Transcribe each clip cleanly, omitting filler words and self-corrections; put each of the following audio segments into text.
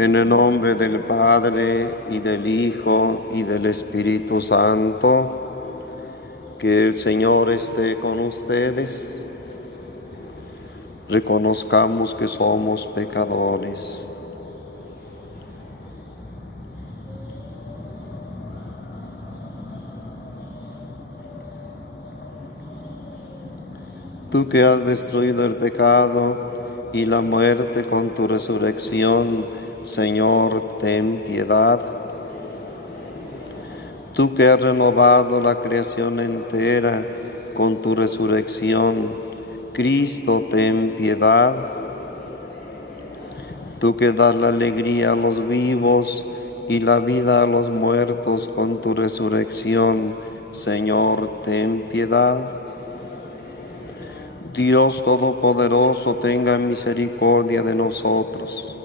En el nombre del Padre, y del Hijo, y del Espíritu Santo, que el Señor esté con ustedes. Reconozcamos que somos pecadores. Tú que has destruido el pecado y la muerte con tu resurrección, Señor, ten piedad. Tú que has renovado la creación entera con tu resurrección, Cristo, ten piedad. Tú que das la alegría a los vivos y la vida a los muertos con tu resurrección, Señor, ten piedad. Dios Todopoderoso, tenga misericordia de nosotros,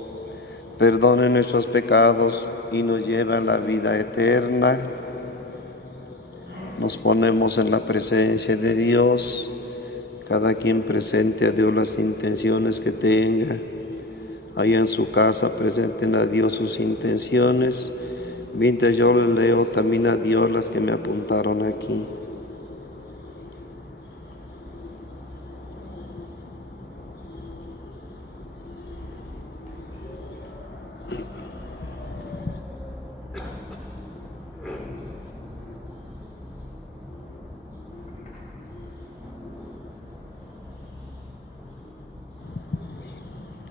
perdone nuestros pecados y nos lleve a la vida eterna. Nos ponemos en la presencia de Dios, cada quien presente a Dios las intenciones que tenga. Allá en su casa presenten a Dios sus intenciones, mientras yo les leo también a Dios las que me apuntaron aquí.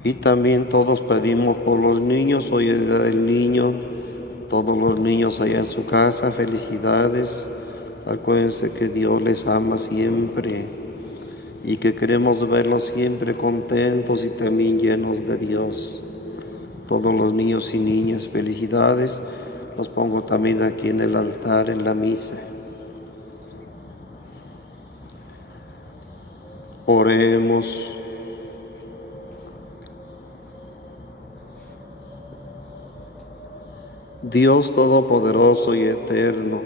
Y también todos pedimos por los niños, hoy es el día del niño, todos los niños allá en su casa, felicidades. Acuérdense que Dios les ama siempre y que queremos verlos siempre contentos y también llenos de Dios. Todos los niños y niñas, felicidades. Los pongo también aquí en el altar, en la misa. Oremos. Dios Todopoderoso y Eterno,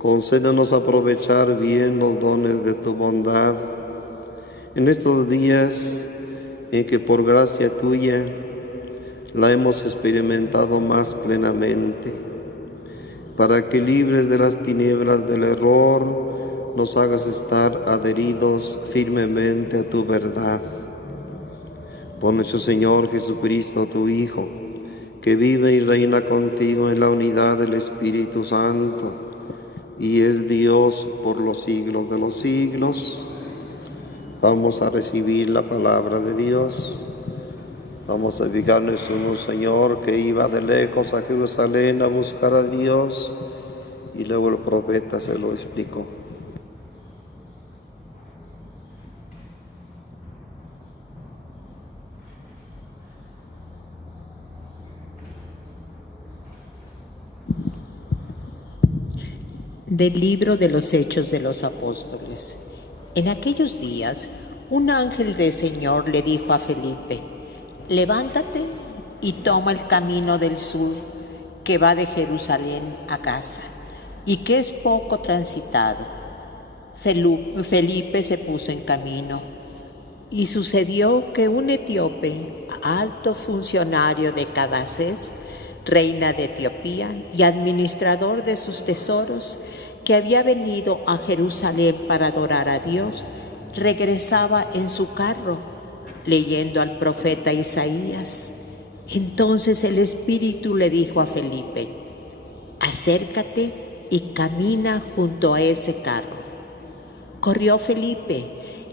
concédenos aprovechar bien los dones de tu bondad en estos días en que por gracia tuya la hemos experimentado más plenamente, para que libres de las tinieblas del error nos hagas estar adheridos firmemente a tu verdad. Por nuestro Señor Jesucristo, tu Hijo, que vive y reina contigo en la unidad del Espíritu Santo, y es Dios por los siglos de los siglos. Vamos a recibir la palabra de Dios. Vamos a fijarnos en un Señor que iba de lejos a Jerusalén a buscar a Dios, y luego el profeta se lo explicó. Del libro de los Hechos de los Apóstoles. En aquellos días, un ángel del Señor le dijo a Felipe: levántate y toma el camino del sur, que va de Jerusalén a Gaza, y que es poco transitado. Felipe se puso en camino, y sucedió que un etíope, alto funcionario de Candace, reina de Etiopía, y administrador de sus tesoros, que había venido a Jerusalén para adorar a Dios, regresaba en su carro, leyendo al profeta Isaías. Entonces el Espíritu le dijo a Felipe: acércate y camina junto a ese carro. Corrió Felipe,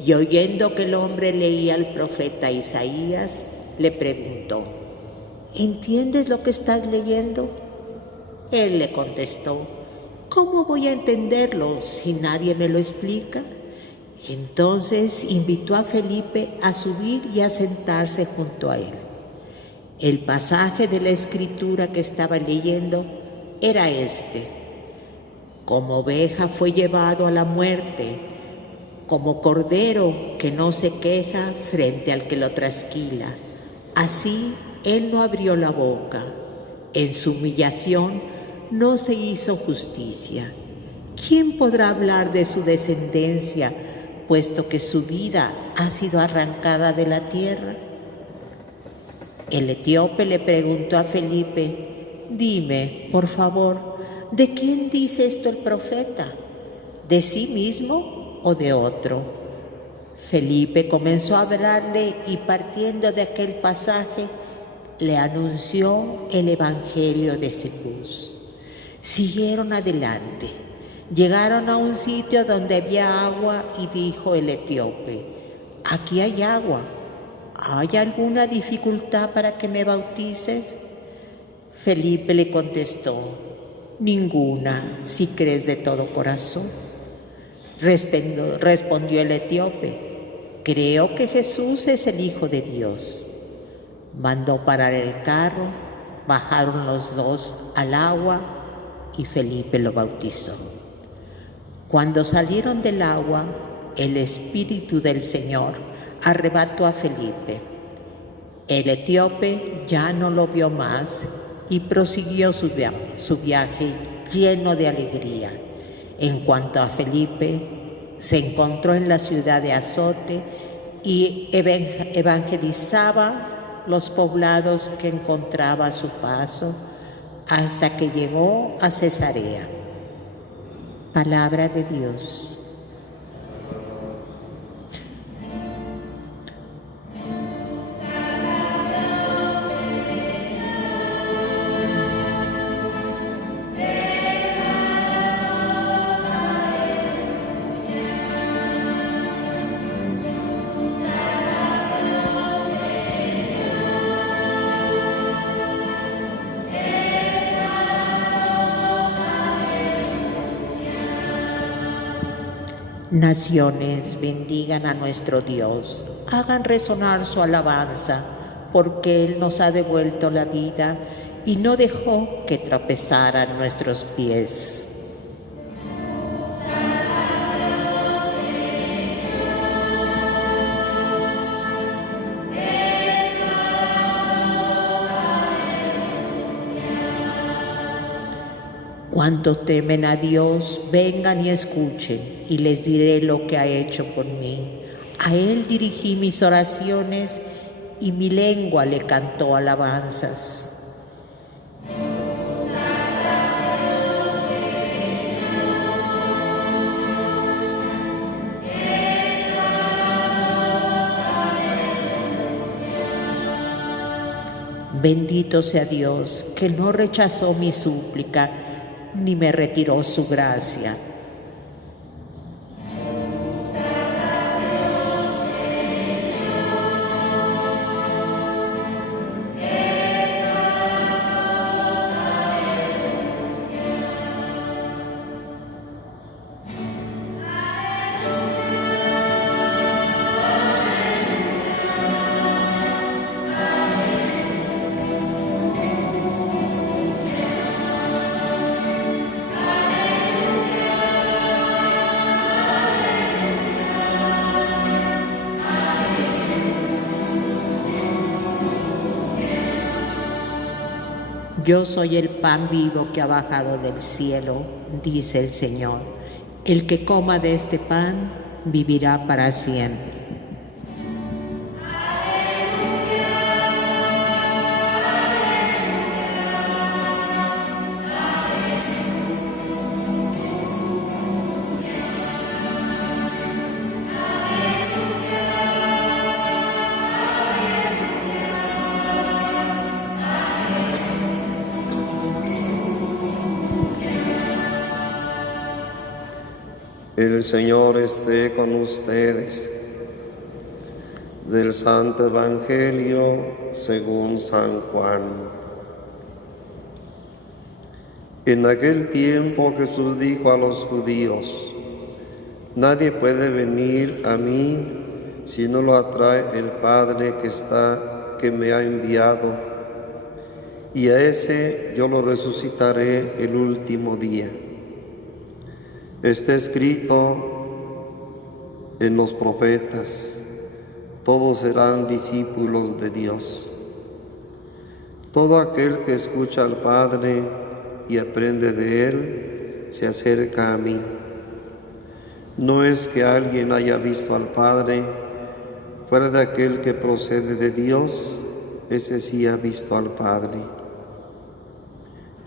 y oyendo que el hombre leía al profeta Isaías, le preguntó: ¿entiendes lo que estás leyendo? Él le contestó: ¿cómo voy a entenderlo si nadie me lo explica? Entonces invitó a Felipe a subir y a sentarse junto a él. El pasaje de la Escritura que estaba leyendo era este: como oveja fue llevado a la muerte, como cordero que no se queja frente al que lo trasquila, así él no abrió la boca. En su humillación no se hizo justicia. ¿Quién podrá hablar de su descendencia, puesto que su vida ha sido arrancada de la tierra? El etíope le preguntó a Felipe: dime, por favor, ¿de quién dice esto el profeta? ¿De sí mismo o de otro? Felipe comenzó a hablarle y, partiendo de aquel pasaje, le anunció el Evangelio de Jesús. Siguieron adelante. Llegaron a un sitio donde había agua y dijo el etíope: aquí hay agua. ¿Hay alguna dificultad para que me bautices? Felipe le contestó: ninguna, si crees de todo corazón. Respondió el etíope: creo que Jesús es el Hijo de Dios. Mandó parar el carro, bajaron los dos al agua y Felipe lo bautizó. Cuando salieron del agua, el Espíritu del Señor arrebató a Felipe. El etíope ya no lo vio más y prosiguió su viaje lleno de alegría. En cuanto a Felipe, se encontró en la ciudad de Azote y evangelizaba los poblados que encontraba a su paso hasta que llegó a Cesarea. Palabra de Dios. Naciones, bendigan a nuestro Dios, hagan resonar su alabanza, porque Él nos ha devuelto la vida y no dejó que tropezaran nuestros pies. Cuantos temen a Dios, vengan y escuchen, y les diré lo que ha hecho por mí. A Él dirigí mis oraciones, y mi lengua le cantó alabanzas. Bendito sea Dios, que no rechazó mi súplica, ni me retiró su gracia. Yo soy el pan vivo que ha bajado del cielo, dice el Señor. El que coma de este pan vivirá para siempre. El Señor esté con ustedes. Del Santo Evangelio según San Juan. En aquel tiempo Jesús dijo a los judíos: nadie puede venir a mí si no lo atrae el Padre que me ha enviado, y a ese yo lo resucitaré el último día. Está escrito en los profetas: todos serán discípulos de Dios. Todo aquel que escucha al Padre y aprende de Él, se acerca a mí. No es que alguien haya visto al Padre fuera de aquel que procede de Dios, ese sí ha visto al Padre.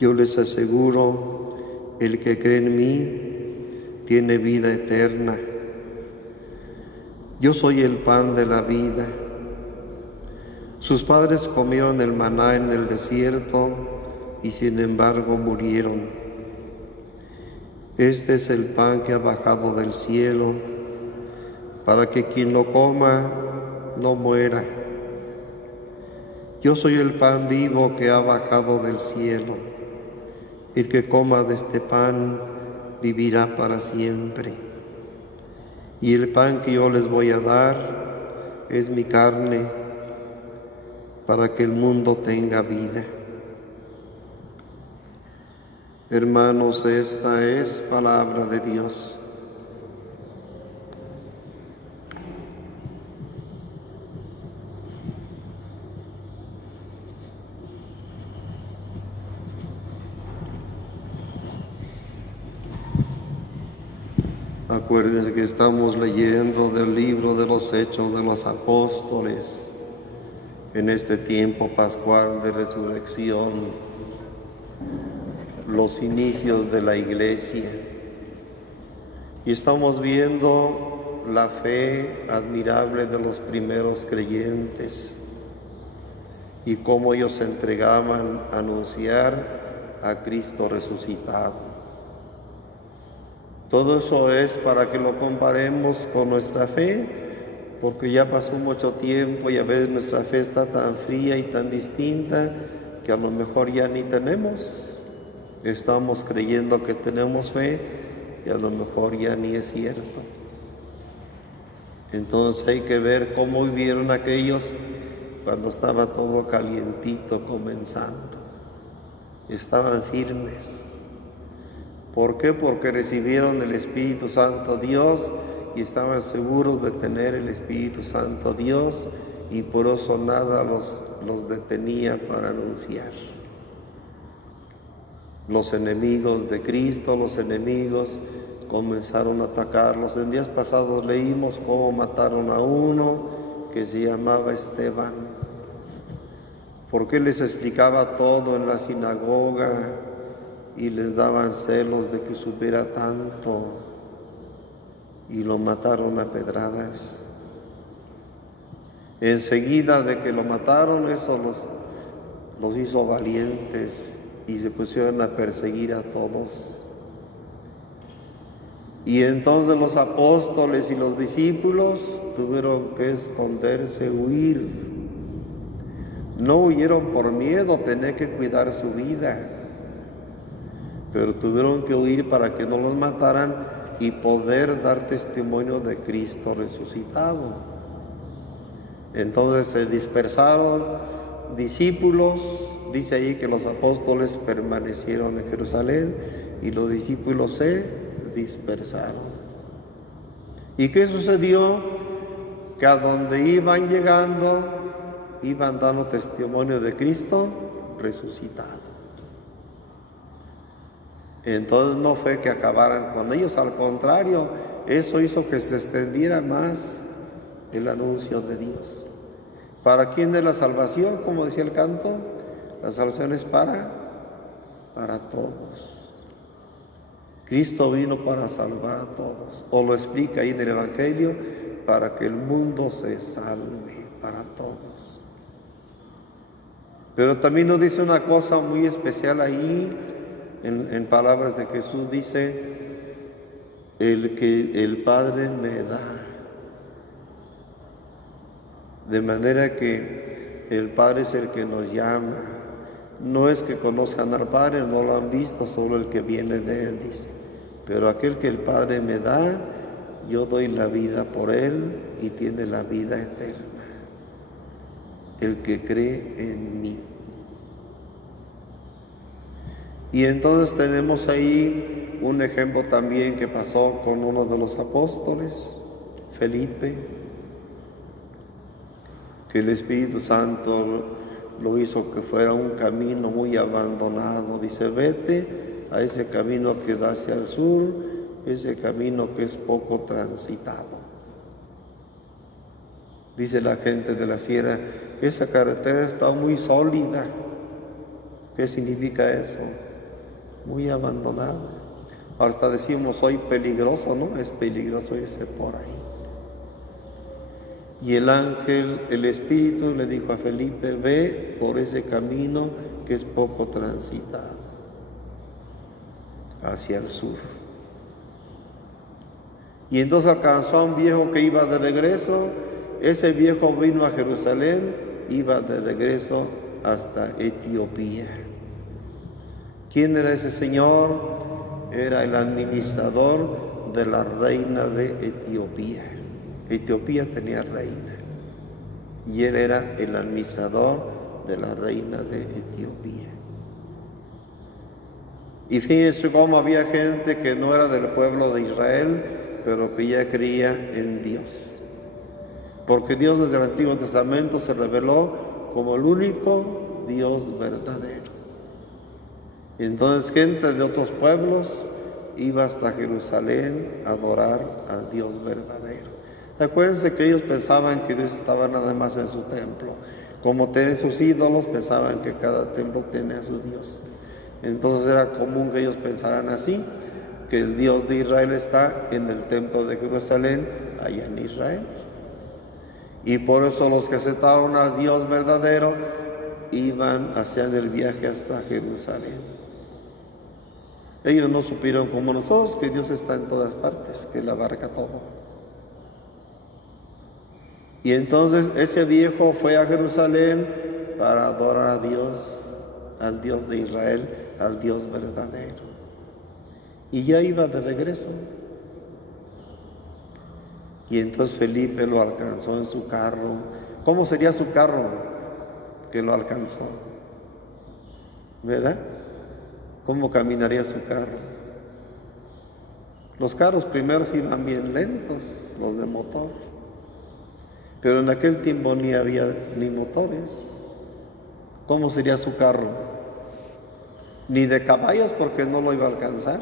Yo les aseguro, el que cree en mí tiene vida eterna. Yo soy el pan de la vida. Sus padres comieron el maná en el desierto y sin embargo murieron. Este es el pan que ha bajado del cielo, para que quien lo coma no muera. Yo soy el pan vivo que ha bajado del cielo. El que coma de este pan vivirá para siempre. Y el pan que yo les voy a dar es mi carne, para que el mundo tenga vida. Hermanos, esta es palabra de Dios. Acuérdense que estamos leyendo del libro de los Hechos de los Apóstoles en este tiempo pascual de resurrección, los inicios de la Iglesia. Y estamos viendo la fe admirable de los primeros creyentes y cómo ellos se entregaban a anunciar a Cristo resucitado. Todo eso es para que lo comparemos con nuestra fe, porque ya pasó mucho tiempo y a veces nuestra fe está tan fría y tan distinta que a lo mejor ya ni tenemos. Estamos creyendo que tenemos fe y a lo mejor ya ni es cierto. Entonces hay que ver cómo vivieron aquellos cuando estaba todo calientito comenzando. Estaban firmes. ¿Por qué? Porque recibieron el Espíritu Santo Dios y estaban seguros de tener el Espíritu Santo Dios, y por eso nada los detenía para anunciar. Los enemigos de Cristo, los enemigos comenzaron a atacarlos. En días pasados leímos cómo mataron a uno que se llamaba Esteban, porque les explicaba todo en la sinagoga y les daban celos de que supiera tanto, y lo mataron a pedradas. Enseguida de que lo mataron, eso los hizo valientes y se pusieron a perseguir a todos. Y entonces los apóstoles y los discípulos tuvieron que esconderse, huir. No huyeron por miedo, tenían que cuidar su vida, pero tuvieron que huir para que no los mataran y poder dar testimonio de Cristo resucitado. Entonces se dispersaron discípulos. Dice ahí que los apóstoles permanecieron en Jerusalén y los discípulos se dispersaron. ¿Y qué sucedió? Que a donde iban llegando, iban dando testimonio de Cristo resucitado. Entonces no fue que acabaran con ellos, al contrario, eso hizo que se extendiera más el anuncio de Dios. ¿Para quién es la salvación? Como decía el canto, la salvación es para todos. Cristo vino para salvar a todos, o lo explica ahí en el Evangelio, para que el mundo se salve, para todos. Pero también nos dice una cosa muy especial ahí, en palabras de Jesús, dice, el que el Padre me da. De manera que el Padre es el que nos llama. No es que conozcan al Padre, no lo han visto, solo el que viene de Él, dice. Pero aquel que el Padre me da, yo doy la vida por Él y tiene la vida eterna. El que cree en mí. Y entonces tenemos ahí un ejemplo también que pasó con uno de los apóstoles, Felipe, que el Espíritu Santo lo hizo que fuera un camino muy abandonado. Dice, vete a ese camino que da hacia el sur, ese camino que es poco transitado. Dice la gente de la sierra, esa carretera está muy sólida. ¿Qué significa eso? Muy abandonada. Ahora hasta decimos hoy peligroso, ¿no? Es peligroso irse por ahí. Y el ángel, el Espíritu, le dijo a Felipe, ve por ese camino que es poco transitado, hacia el sur. Y entonces alcanzó a un viejo que iba de regreso. Ese viejo vino a Jerusalén, iba de regreso hasta Etiopía. ¿Quién era ese señor? Era el administrador de la reina de Etiopía. Etiopía tenía reina y él era el administrador de la reina de Etiopía. Y fíjense cómo había gente que no era del pueblo de Israel, pero que ya creía en Dios. Porque Dios desde el Antiguo Testamento se reveló como el único Dios verdadero. Y entonces gente de otros pueblos iba hasta Jerusalén a adorar al Dios verdadero. Acuérdense que ellos pensaban que Dios estaba nada más en su templo. Como tienen sus ídolos, pensaban que cada templo tenía a su Dios. Entonces era común que ellos pensaran así, que el Dios de Israel está en el templo de Jerusalén, allá en Israel. Y por eso los que aceptaron al Dios verdadero iban haciendo el viaje hasta Jerusalén. Ellos no supieron como nosotros que Dios está en todas partes, que Él abarca todo. Y entonces ese viejo fue a Jerusalén para adorar a Dios, al Dios de Israel, al Dios verdadero. Y ya iba de regreso. Y entonces Felipe lo alcanzó en su carro. ¿Cómo sería su carro que lo alcanzó? ¿Verdad? ¿Cómo caminaría su carro? Los carros primeros iban bien lentos, los de motor. Pero en aquel tiempo ni había ni motores. ¿Cómo sería su carro? Ni de caballos porque no lo iba a alcanzar.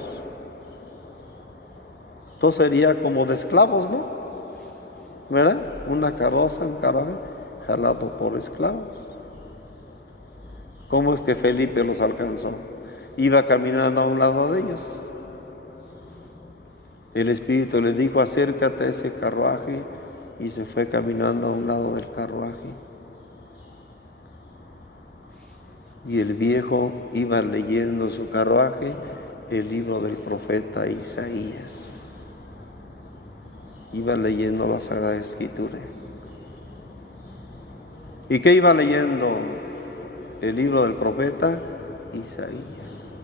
Entonces sería como de esclavos, ¿no? ¿Verdad? Una carroza, un carruaje jalado por esclavos. ¿Cómo es que Felipe los alcanzó? Iba caminando a un lado de ellos. El Espíritu le dijo, acércate a ese carruaje, y se fue caminando a un lado del carruaje. Y el viejo iba leyendo en su carruaje el libro del profeta Isaías. Iba leyendo la Sagrada Escritura. ¿Y qué iba leyendo? El libro del profeta Isaías.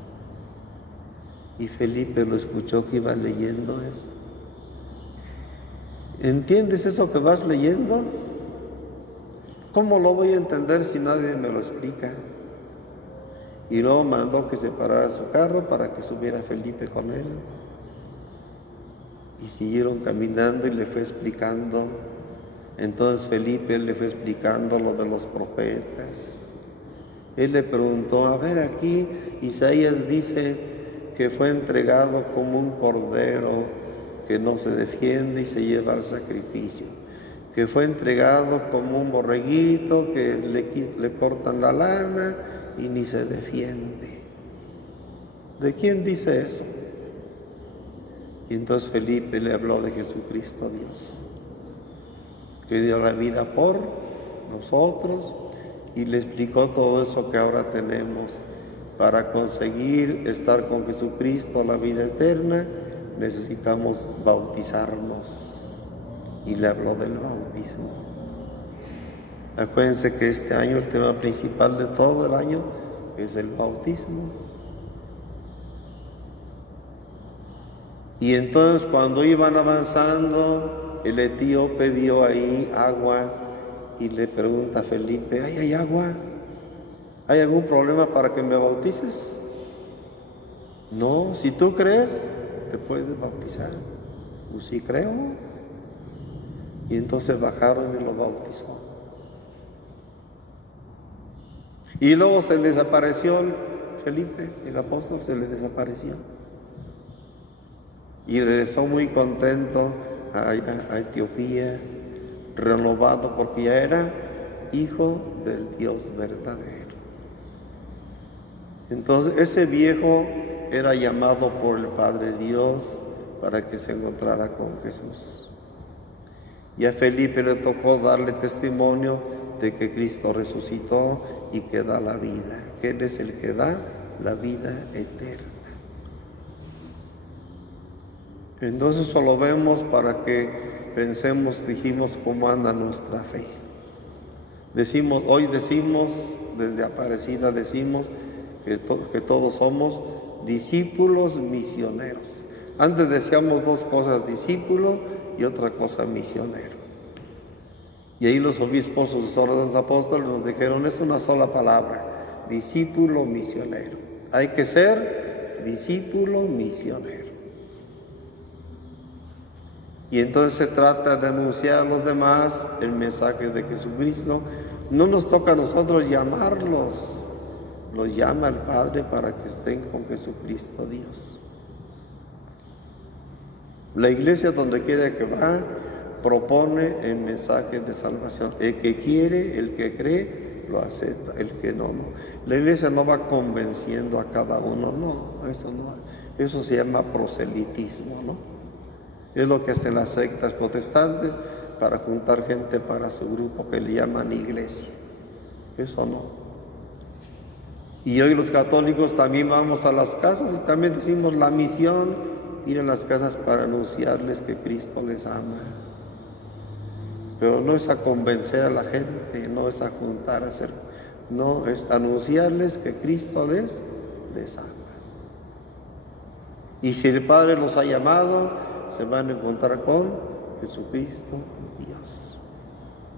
Y Felipe lo escuchó que iba leyendo eso. ¿Entiendes eso que vas leyendo? ¿Cómo lo voy a entender si nadie me lo explica? Y luego mandó que se parara su carro para que subiera Felipe con él. Y siguieron caminando y le fue explicando. Entonces Felipe le fue explicando lo de los profetas. Él le preguntó, a ver, aquí Isaías dice que fue entregado como un cordero que no se defiende y se lleva al sacrificio, que fue entregado como un borreguito que le cortan la lana y ni se defiende. ¿De quién dice eso? Y entonces Felipe le habló de Jesucristo Dios, que dio la vida por nosotros, y le explicó todo eso que ahora tenemos. Para conseguir estar con Jesucristo, la vida eterna, necesitamos bautizarnos. Y le habló del bautismo. Acuérdense que este año el tema principal de todo el año es el bautismo. Y entonces cuando iban avanzando, el etíope vio ahí agua y le pregunta a Felipe, ¿ay, hay agua? ¿Hay algún problema para que me bautices? No, si tú crees, te puedes bautizar. Pues sí creo. Y entonces bajaron y lo bautizó. Y luego se le desapareció Felipe, el apóstol, se le desapareció. Y regresó muy contento a Etiopía. renovado porque ya era hijo del Dios verdadero. Entonces ese viejo era llamado por el Padre Dios para que se encontrara con Jesús. Y a Felipe le tocó darle testimonio de que Cristo resucitó y que da la vida, que Él es el que da la vida eterna. Entonces solo vemos para que pensemos, dijimos, cómo anda nuestra fe. Hoy decimos, desde Aparecida decimos que todos somos discípulos misioneros. Antes decíamos dos cosas, discípulo y otra cosa, misionero. Y ahí los obispos, sucesores de los apóstoles, nos dijeron, es una sola palabra, discípulo misionero. Hay que ser discípulo misionero. Y entonces se trata de anunciar a los demás el mensaje de Jesucristo. No nos toca a nosotros llamarlos, los llama el Padre para que estén con Jesucristo Dios. La iglesia, donde quiera que va, propone el mensaje de salvación. El que quiere, el que cree, lo acepta. El que no, no. La iglesia no va convenciendo a cada uno, no. Eso se llama proselitismo, ¿no? Es lo que hacen las sectas protestantes para juntar gente para su grupo que le llaman iglesia. Eso no. Y hoy los católicos también vamos a las casas y también decimos la misión, ir a las casas para anunciarles que Cristo les ama. Pero no es a convencer a la gente, no es a juntar, no, es anunciarles que Cristo les ama. Y si el Padre los ha llamado, se van a encontrar con Jesucristo Dios.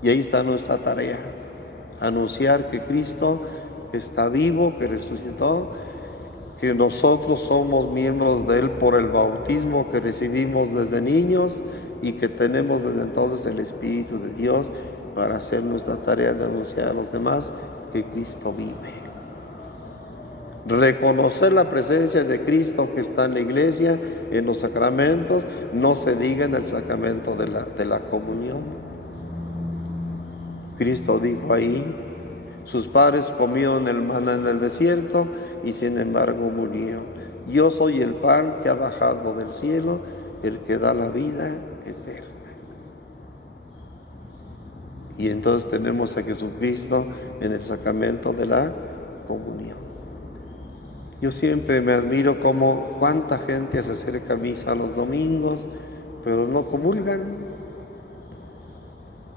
Y ahí está nuestra tarea, anunciar que Cristo está vivo, que resucitó, que nosotros somos miembros de Él por el bautismo que recibimos desde niños y que tenemos desde entonces el Espíritu de Dios para hacer nuestra tarea de anunciar a los demás que Cristo vive. Reconocer la presencia de Cristo que está en la iglesia, en los sacramentos, no se diga en el sacramento de la comunión. Cristo dijo ahí, sus padres comieron el maná en el desierto y sin embargo murieron. Yo soy el pan que ha bajado del cielo, el que da la vida eterna. Y entonces tenemos a Jesucristo en el sacramento de la comunión. Yo siempre me admiro cuánta gente se acerca a misa los domingos, pero no comulgan.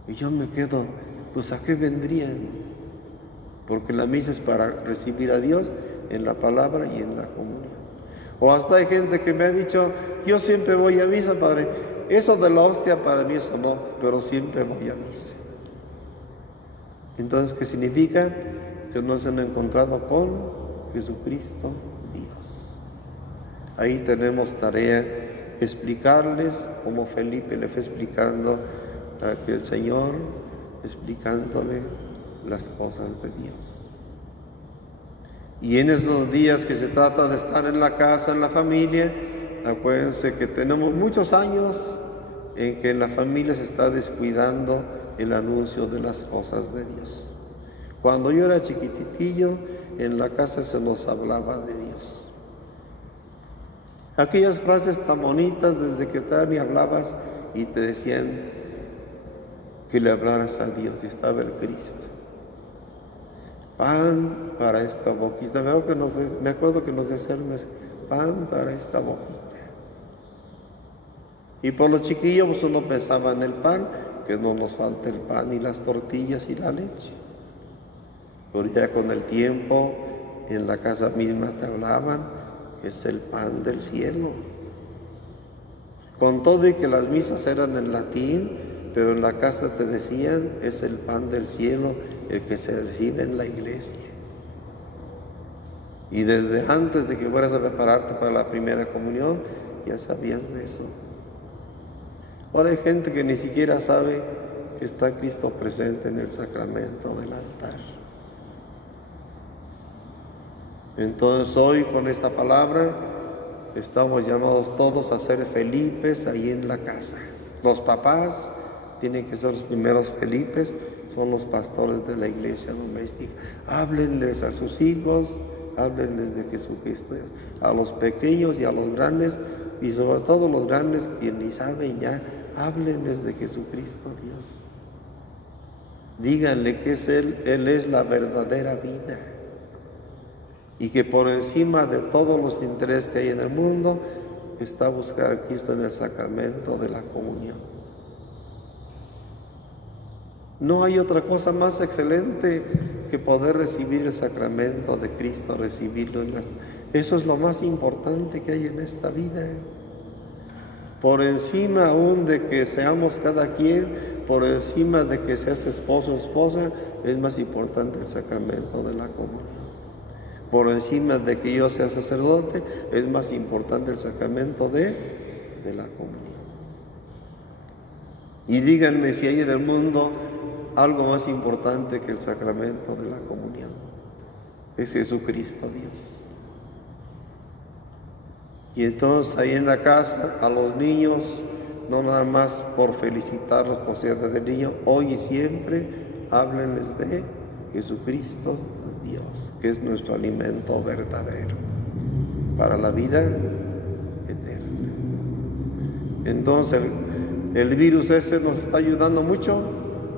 Y yo me quedo, pues ¿a qué vendrían? Porque la misa es para recibir a Dios en la palabra y en la comunión. O hasta hay gente que me ha dicho, yo siempre voy a misa, Padre. Eso de la hostia para mí eso no, pero siempre voy a misa. Entonces, ¿qué significa? Que no se han encontrado con Jesucristo Dios. Ahí tenemos tarea, explicarles, como Felipe le fue explicando a aquel Señor, explicándole las cosas de Dios. Y en esos días que se trata de estar en la casa, en la familia, acuérdense que tenemos muchos años en que la familia se está descuidando el anuncio de las cosas de Dios. Cuando yo era chiquititillo, en la casa se nos hablaba de Dios. Aquellas frases tan bonitas desde que ni hablabas y te decían que le hablaras a Dios y estaba el Cristo. Pan para esta boquita. Me acuerdo que nos decían pan para esta boquita. Y por los chiquillos pues uno pensaba en el pan, que no nos falte el pan y las tortillas y la leche. Pero ya con el tiempo en la casa misma te hablaban, es el pan del cielo. Con todo y que las misas eran en latín, pero en la casa te decían, es el pan del cielo, el que se recibe en la iglesia. Y desde antes de que fueras a prepararte para la primera comunión, ya sabías de eso. Ahora hay gente que ni siquiera sabe que está Cristo presente en el sacramento del altar. Entonces hoy con esta palabra estamos llamados todos a ser Felipes ahí en la casa. Los papás tienen que ser los primeros Felipes, son los pastores de la iglesia doméstica. Háblenles a sus hijos, háblenles de Jesucristo, a los pequeños y a los grandes, y sobre todo los grandes que ni saben ya, háblenles de Jesucristo Dios. Díganle que es Él es la verdadera vida, y que por encima de todos los intereses que hay en el mundo, está buscar a Cristo en el sacramento de la comunión. No hay otra cosa más excelente que poder recibir el sacramento de Cristo, recibirlo eso es lo más importante que hay en esta vida. Por encima aún de que seamos cada quien, por encima de que seas esposo o esposa, es más importante el sacramento de la comunión. Por encima de que yo sea sacerdote, es más importante el sacramento de la comunión. Y díganme si hay en el mundo algo más importante que el sacramento de la comunión. Es Jesucristo Dios. Y entonces ahí en la casa, a los niños, no nada más por felicitarlos por ser de niño, hoy y siempre, háblenles de Jesucristo Dios, que es nuestro alimento verdadero para la vida eterna. Entonces, el virus ese nos está ayudando mucho,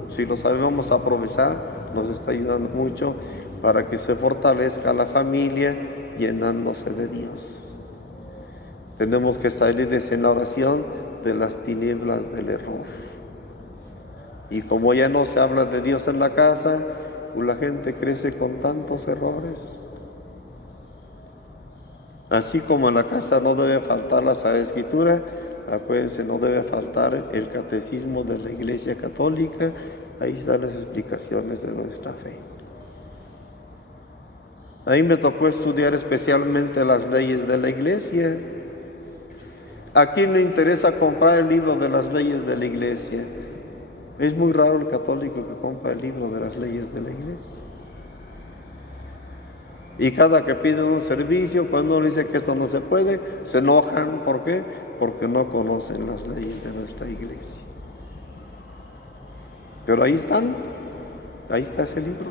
si lo sabemos aprovechar, nos está ayudando mucho para que se fortalezca la familia llenándose de Dios. Tenemos que salir de esa oración de las tinieblas del error. Y como ya no se habla de Dios en la casa, pues la gente crece con tantos errores. Así como en la casa no debe faltar la Sagrada Escritura, acuérdense, no debe faltar el catecismo de la Iglesia Católica. Ahí están las explicaciones de nuestra fe. Ahí me tocó estudiar especialmente las leyes de la Iglesia. ¿A quién le interesa comprar el libro de las leyes de la Iglesia? Es muy raro el católico que compra el libro de las leyes de la Iglesia. Y cada que piden un servicio, cuando uno dice que esto no se puede, se enojan. ¿Por qué? Porque no conocen las leyes de nuestra Iglesia. Pero ahí están, ahí está ese libro.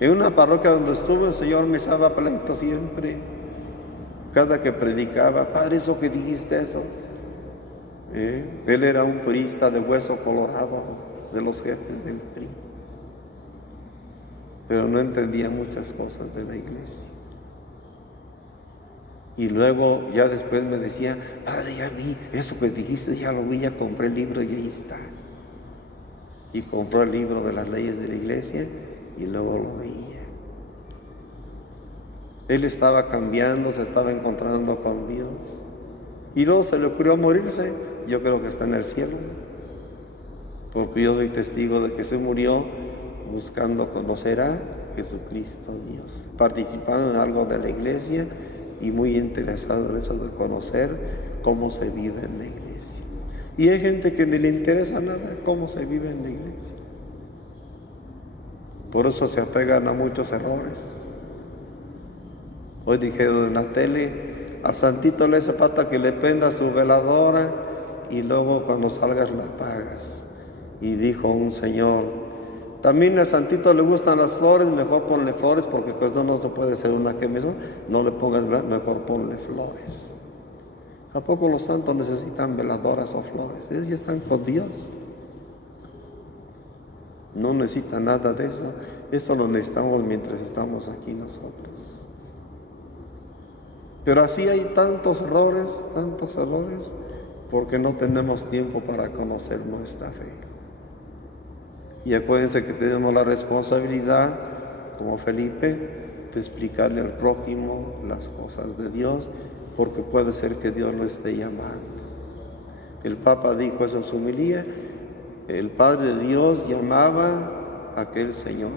En una parroquia donde estuve, el Señor me echaba pleito siempre. Cada que predicaba, padre, eso que dijiste eso. Él era un priista de hueso colorado, de los jefes del PRI. Pero no entendía muchas cosas de la iglesia. Y luego, ya después me decía, padre, ya vi, eso que dijiste, ya lo vi, ya compré el libro y ahí está. Y compró el libro de las leyes de la iglesia y luego lo veía. Él estaba cambiando, se estaba encontrando con Dios. Y luego se le ocurrió morirse. Yo creo que está en el cielo. Porque yo soy testigo de que se murió buscando conocer a Jesucristo Dios. Participando en algo de la iglesia y muy interesado en eso de conocer cómo se vive en la iglesia. Y hay gente que ni le interesa nada cómo se vive en la iglesia. Por eso se apegan a muchos errores. Hoy dijeron en la tele, al santito le hace falta que le prenda su veladora y luego cuando salgas la apagas. Y dijo un señor, también al santito le gustan las flores, mejor ponle flores porque pues no se puede hacer una quemazón, no le pongas mejor ponle flores. ¿A poco los santos necesitan veladoras o flores? Ellos ya están con Dios. No necesitan nada de eso. Eso lo necesitamos mientras estamos aquí nosotros. Pero así hay tantos errores, porque no tenemos tiempo para conocer nuestra fe. Y acuérdense que tenemos la responsabilidad, como Felipe, de explicarle al prójimo las cosas de Dios, porque puede ser que Dios lo esté llamando. El Papa dijo eso en su homilía, el Padre de Dios llamaba a aquel Señor.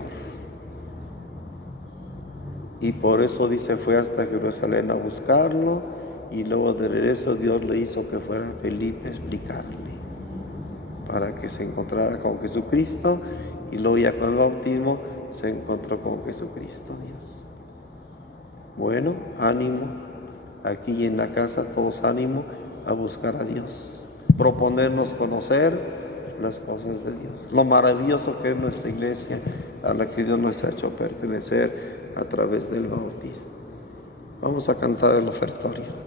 Y por eso dice, fue hasta Jerusalén a buscarlo, y luego de regreso Dios le hizo que fuera Felipe a explicarle, para que se encontrara con Jesucristo, y luego ya con el bautismo se encontró con Jesucristo Dios. Bueno, ánimo, aquí en la casa todos ánimo a buscar a Dios, proponernos conocer las cosas de Dios. Lo maravilloso que es nuestra iglesia, a la que Dios nos ha hecho pertenecer a través del bautismo. Vamos a cantar el ofertorio.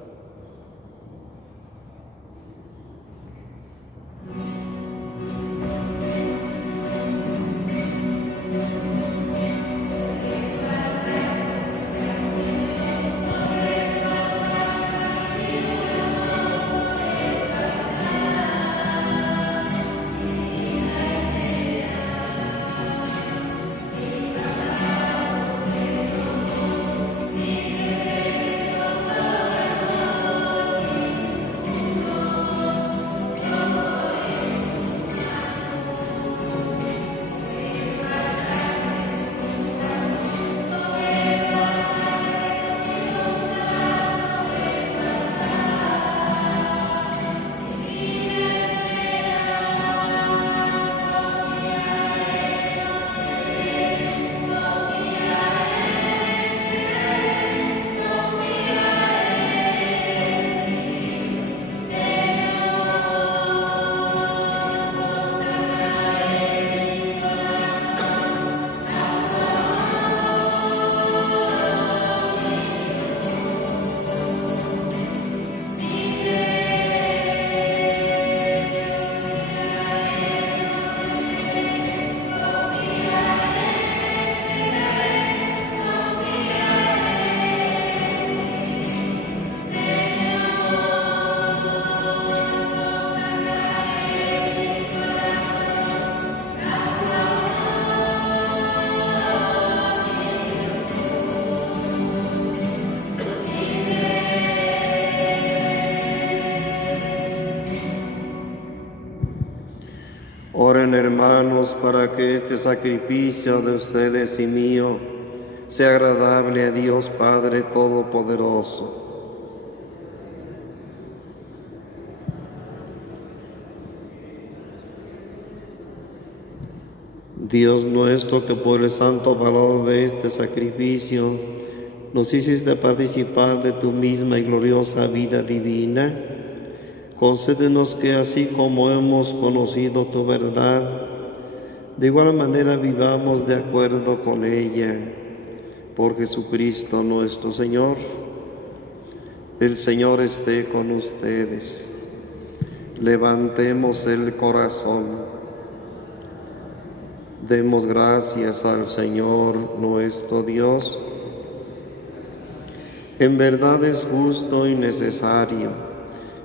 Oren, hermanos, para que este sacrificio de ustedes y mío sea agradable a Dios Padre Todopoderoso. Dios nuestro, que por el santo valor de este sacrificio nos hiciste participar de tu misma y gloriosa vida divina, concédenos que así como hemos conocido tu verdad, de igual manera vivamos de acuerdo con ella. Por Jesucristo nuestro Señor. El Señor esté con ustedes. Levantemos el corazón. Demos gracias al Señor nuestro Dios. En verdad es justo y necesario,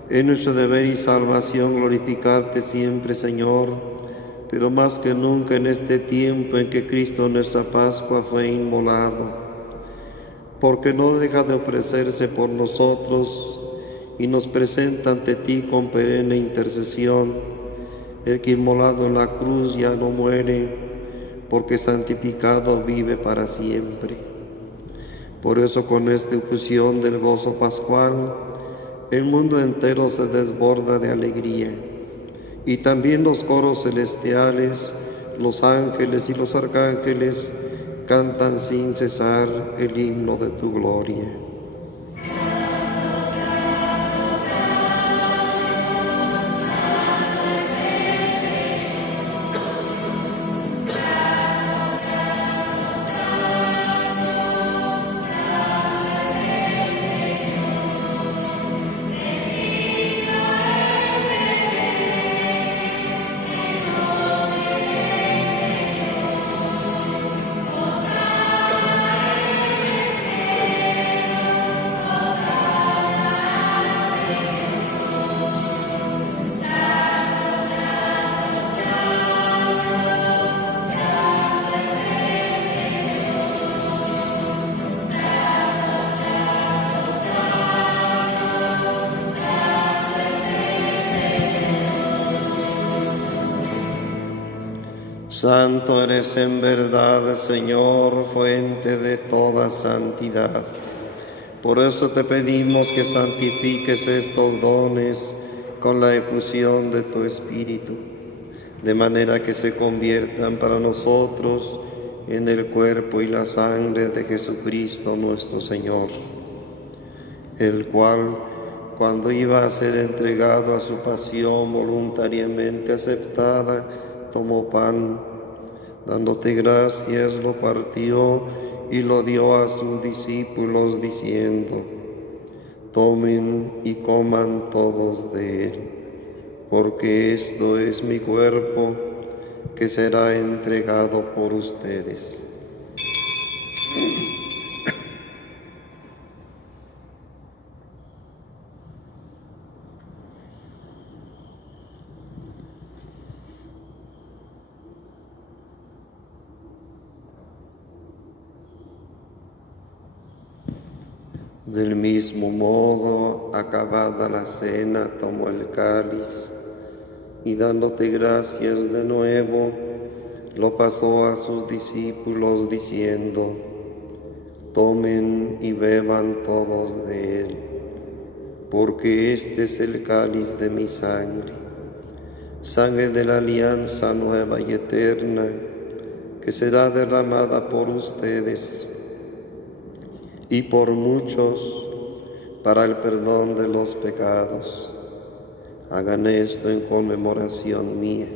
es nuestro deber y salvación glorificarte siempre, Señor, pero más que nunca en este tiempo en que Cristo nuestra Pascua fue inmolado, porque no deja de ofrecerse por nosotros y nos presenta ante ti con perenne intercesión, el que inmolado en la cruz ya no muere, porque santificado vive para siempre. Por eso con esta efusión del gozo pascual, el mundo entero se desborda de alegría, y también los coros celestiales, los ángeles y los arcángeles cantan sin cesar el himno de tu gloria. Santo eres en verdad, Señor, fuente de toda santidad. Por eso te pedimos que santifiques estos dones con la efusión de tu Espíritu, de manera que se conviertan para nosotros en el cuerpo y la sangre de Jesucristo nuestro Señor, el cual, cuando iba a ser entregado a su pasión voluntariamente aceptada, tomó pan, dándote gracias, lo partió y lo dio a sus discípulos, diciendo: tomen y coman todos de él, porque esto es mi cuerpo, que será entregado por ustedes. Del mismo modo, acabada la cena, tomó el cáliz y dándote gracias de nuevo, lo pasó a sus discípulos diciendo: tomen y beban todos de él, porque este es el cáliz de mi sangre, sangre de la alianza nueva y eterna, que será derramada por ustedes y por muchos para el perdón de los pecados. Hagan esto en conmemoración mía.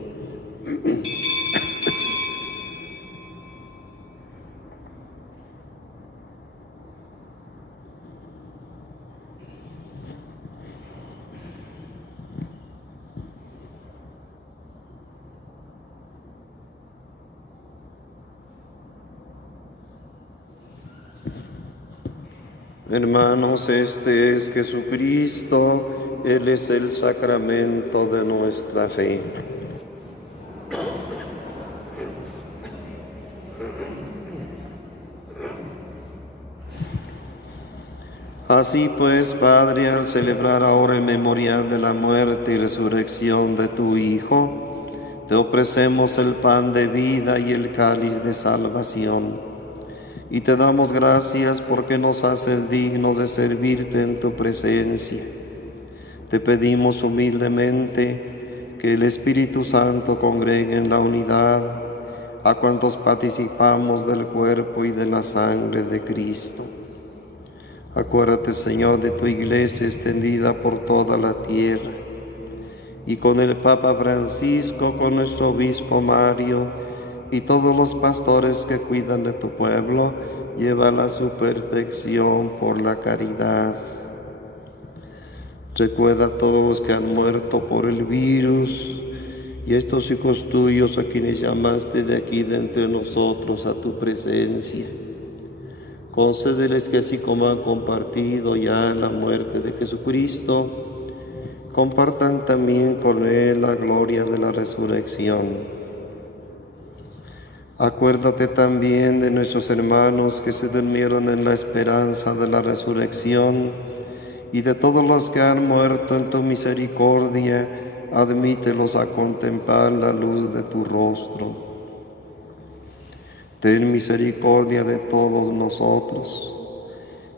Hermanos, este es Jesucristo, Él es el sacramento de nuestra fe. Así pues, Padre, al celebrar ahora el memorial de la muerte y resurrección de tu Hijo, te ofrecemos el pan de vida y el cáliz de salvación. Y te damos gracias porque nos haces dignos de servirte en tu presencia. Te pedimos humildemente que el Espíritu Santo congregue en la unidad a cuantos participamos del cuerpo y de la sangre de Cristo. Acuérdate, Señor, de tu iglesia extendida por toda la tierra, y con el Papa Francisco, con nuestro obispo Mario, y todos los pastores que cuidan de tu pueblo, llévala a su perfección por la caridad. Recuerda a todos los que han muerto por el virus, y a estos hijos tuyos a quienes llamaste de aquí de entre nosotros a tu presencia. Concédeles que así como han compartido ya la muerte de Jesucristo, compartan también con Él la gloria de la resurrección. Acuérdate también de nuestros hermanos que se durmieron en la esperanza de la resurrección, y de todos los que han muerto en tu misericordia, admítelos a contemplar la luz de tu rostro. Ten misericordia de todos nosotros,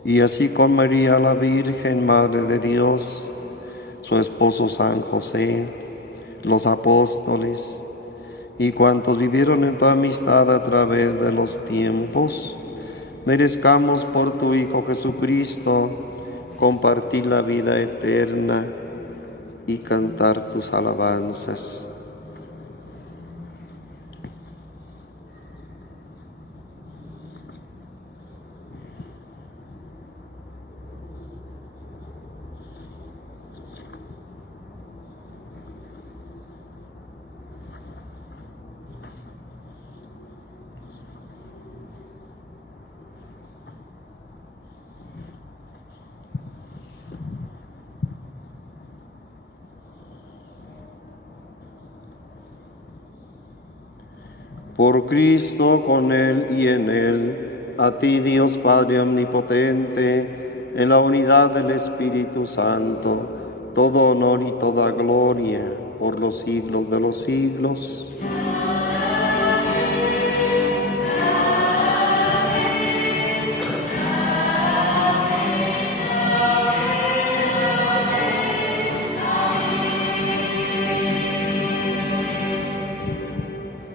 y así con María la Virgen, Madre de Dios, su esposo San José, los apóstoles, y cuantos vivieron en tu amistad a través de los tiempos, merezcamos por tu Hijo Jesucristo compartir la vida eterna y cantar tus alabanzas. Por Cristo, con Él y en Él, a ti Dios Padre Omnipotente, en la unidad del Espíritu Santo, todo honor y toda gloria por los siglos de los siglos.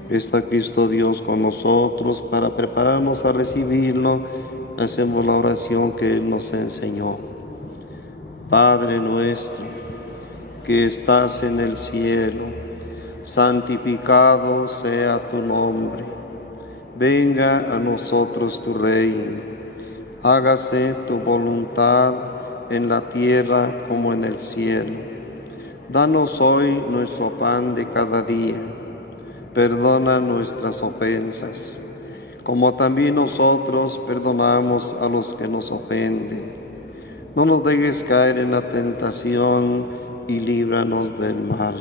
Está Cristo Dios con nosotros. Para prepararnos a recibirlo, hacemos la oración que Él nos enseñó. Padre nuestro, que estás en el cielo, santificado sea tu nombre. Venga a nosotros tu reino. Hágase tu voluntad en la tierra como en el cielo. Danos hoy nuestro pan de cada día. Perdona nuestras ofensas, como también nosotros perdonamos a los que nos ofenden. No nos dejes caer en la tentación y líbranos del mal.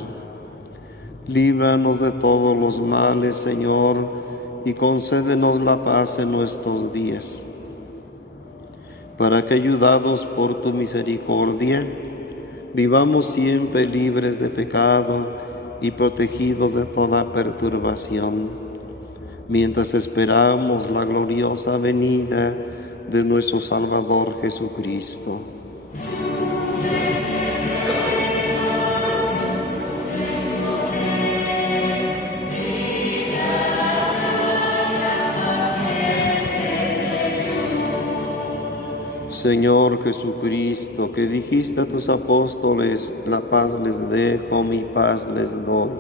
Líbranos de todos los males, Señor, y concédenos la paz en nuestros días, para que, ayudados por tu misericordia, vivamos siempre libres de pecado y protegidos de toda perturbación, mientras esperamos la gloriosa venida de nuestro Salvador Jesucristo. Señor Jesucristo, que dijiste a tus apóstoles, la paz les dejo, mi paz les doy.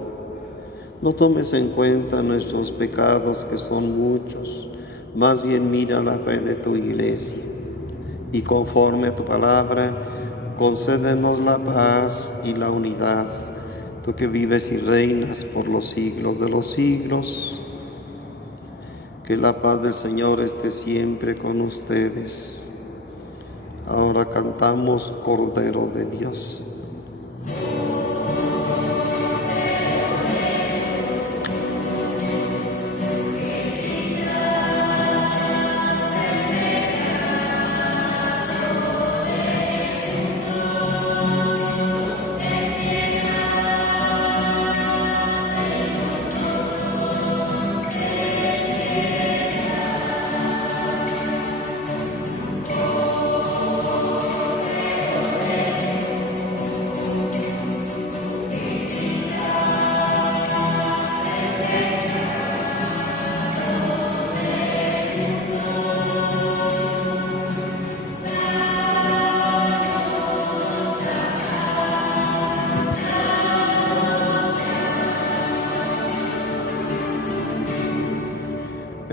No tomes en cuenta nuestros pecados, que son muchos, más bien mira la fe de tu Iglesia. Y conforme a tu palabra, concédenos la paz y la unidad, tú que vives y reinas por los siglos de los siglos. Que la paz del Señor esté siempre con ustedes. Ahora cantamos Cordero de Dios.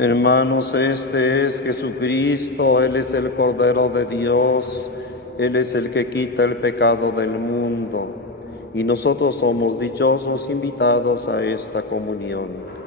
Hermanos, este es Jesucristo, Él es el Cordero de Dios, Él es el que quita el pecado del mundo, y nosotros somos dichosos invitados a esta comunión.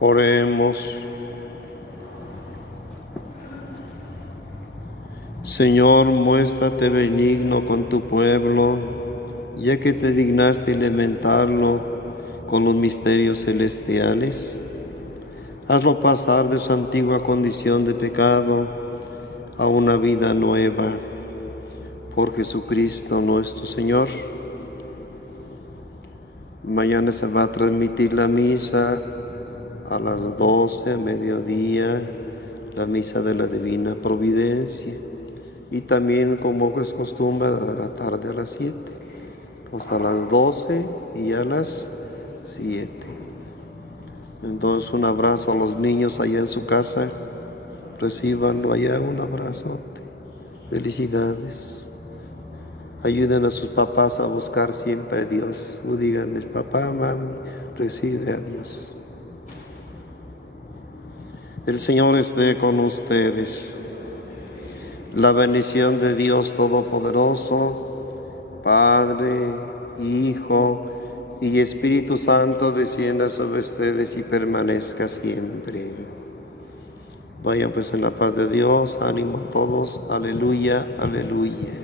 Oremos. Señor, muéstrate benigno con tu pueblo, ya que te dignaste alimentarlo con los misterios celestiales. Hazlo pasar de su antigua condición de pecado a una vida nueva. Por Jesucristo nuestro Señor. Mañana se va a transmitir la misa a las 12, a mediodía, la misa de la Divina Providencia. Y también, como es costumbre, a la tarde a las 7. Hasta las 12 y a las 7. Entonces, un abrazo a los niños allá en su casa. Recíbanlo allá, un abrazote. Felicidades. Ayuden a sus papás a buscar siempre a Dios. O díganles, papá, mami, recibe a Dios. El Señor esté con ustedes. La bendición de Dios Todopoderoso, Padre, Hijo y Espíritu Santo descienda sobre ustedes y permanezca siempre. Vayan pues en la paz de Dios. Ánimo a todos. Aleluya, aleluya.